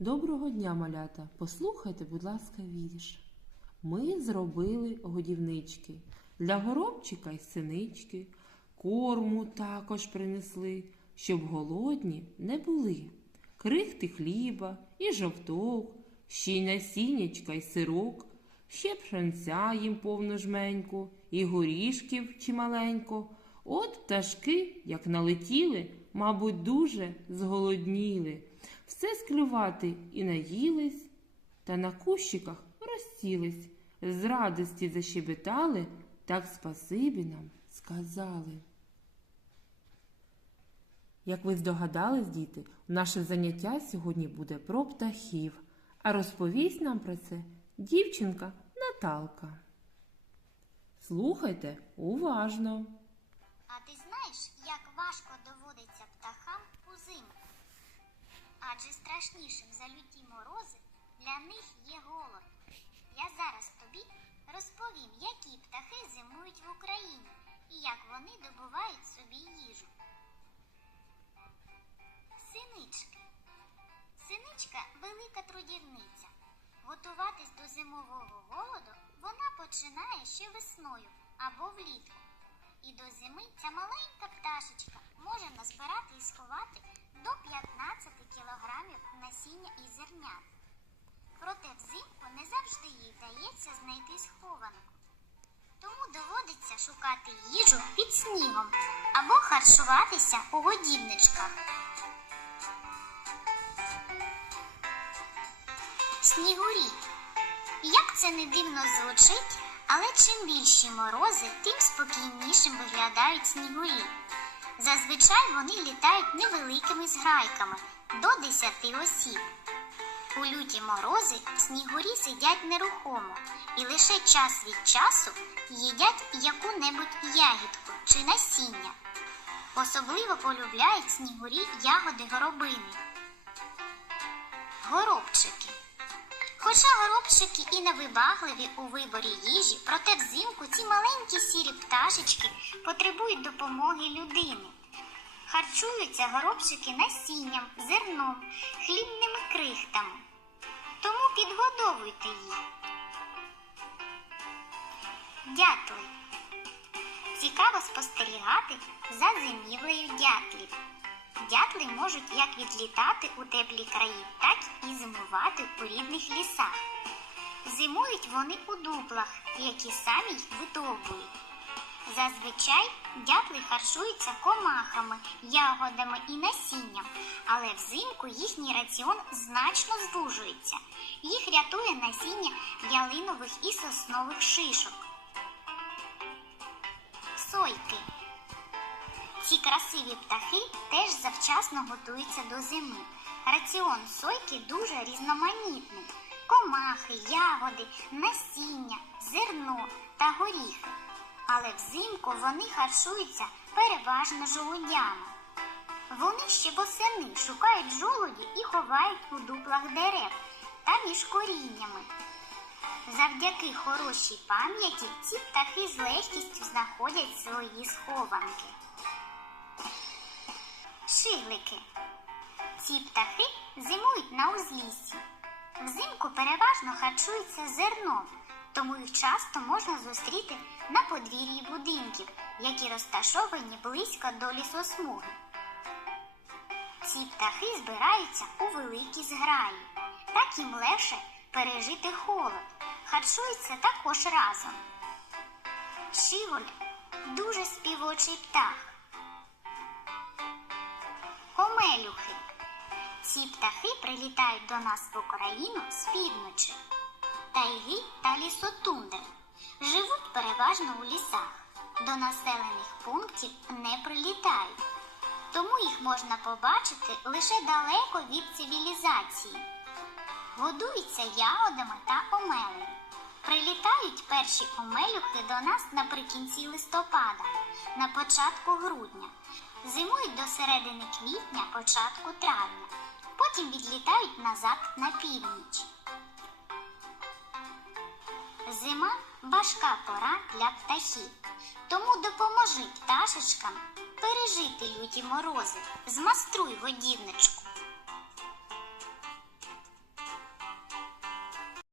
Доброго дня, малята! Послухайте, будь ласка, вірш. Ми зробили годівнички для горобчика й синички, корму також принесли, щоб голодні не були. Крихти хліба і жовток, ще й насіннячка й сирок, ще пшенця їм повну жменьку, і горішків чималенько. От пташки, як налетіли, мабуть, дуже зголодніли. Все склювати і наїлись, та на кущиках розсілись, з радості защебетали, так спасибі нам сказали. Як ви здогадались, діти, наше заняття сьогодні буде про птахів, а розповість нам про це дівчинка Наталка. Слухайте уважно. А ти страшнішим за люті морози для них є голод. Я зараз тобі розповім, які птахи зимують в Україні і як вони добувають собі їжу. Синички. Синичка велика трудівниця. Готуватись до зимового голоду вона починає ще весною або влітку. І до зими ця маленька пташечка насіння і зернят. Проте взимку не завжди їй вдається знайти схованку. Тому доводиться шукати їжу під снігом або харчуватися у годівничках. Снігурі. Як це не дивно звучить, але чим більші морози, тим спокійнішим виглядають снігурі. Зазвичай вони літають невеликими зграйками до 10 осіб. У люті морози снігурі сидять нерухомо і лише час від часу їдять яку-небудь ягідку чи насіння. Особливо полюбляють снігурі ягоди горобини. Горобчики. Хоча горобчики і невибагливі у виборі їжі, проте взимку ці маленькі сірі пташечки потребують допомоги людини. Харчуються горобчики насінням, зерном, хлібними крихтами. Тому підгодовуйте їх. Дятли. Цікаво спостерігати за зимівлею дятлів. Дятли можуть як відлітати у теплі краї, так і зимувати у рідних лісах. Зимують вони у дуплах, які самі й видовбують. Зазвичай дятли харчуються комахами, ягодами і насінням, але взимку їхній раціон значно звужується. Їх рятує насіння ялинових і соснових шишок. Сойки. Ці красиві птахи теж завчасно готуються до зими. Раціон сойки дуже різноманітний: комахи, ягоди, насіння, зерно та горіхи. Але взимку вони харчуються переважно жолудями. Вони ще восени шукають жолуді і ховають у дуплах дерев та між коріннями. Завдяки хорошій пам'яті ці птахи з легкістю знаходять свої схованки. Шиглики. Ці птахи зимують на узліссі. Взимку переважно харчуються зерном, тому їх часто можна зустріти на подвір'ї будинків, які розташовані близько до лісосмуги. Ці птахи збираються у великі зграї. Так їм легше пережити холод. Харчуються також разом. Щіголь дуже співочий птах. Комелюхи. Ці птахи прилітають до нас в Україну з півночі. Тайги та лісотундри. Живуть переважно у лісах. До населених пунктів не прилітають. Тому їх можна побачити лише далеко від цивілізації. Годуються ягодами та омелею. Прилітають перші омелюхи до нас наприкінці листопада, на початку грудня. Зимують до середини квітня, початку травня. Потім відлітають назад на північ. Зима важка пора для птахів. Тому допоможи пташечкам пережити люті морози. Змаструй годівничку.